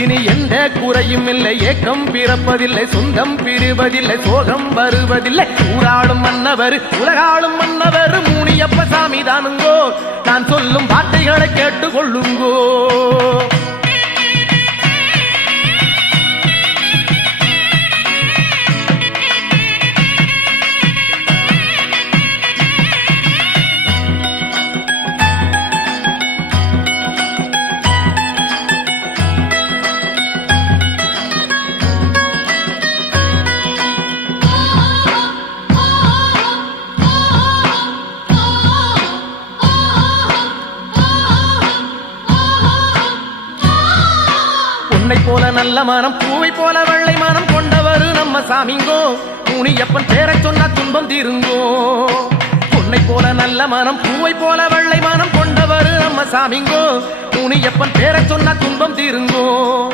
இனி எந்த குறையும் இல்லை, ஏக்கம் பிறப்பதில்லை, சொந்தம் பிரிவதில்லை, சோகம் வருவதில்லை. ஊராளும் மன்னவர் உலகாளும் மன்னவர் முனியப்ப சாமி தானுங்கோ. நான் சொல்லும் வார்த்தைகளை கேட்டுக் கொள்ளுங்கோ. பொன்னை போல நல்ல மனம், பூவை போல வெள்ளை மனம் கொண்டவர் நம்ம சாமிங்கோ. முனியப்பன் பேரை சொன்னா துன்பம் தீருங்கோ. பொன்னை போல நல்ல மனம், பூவை போல வெள்ளை மனம் கொண்டவர் நம்ம சாமிங்கோ. முனியப்பன் பேரை சொன்னா துன்பம் தீருங்கோ.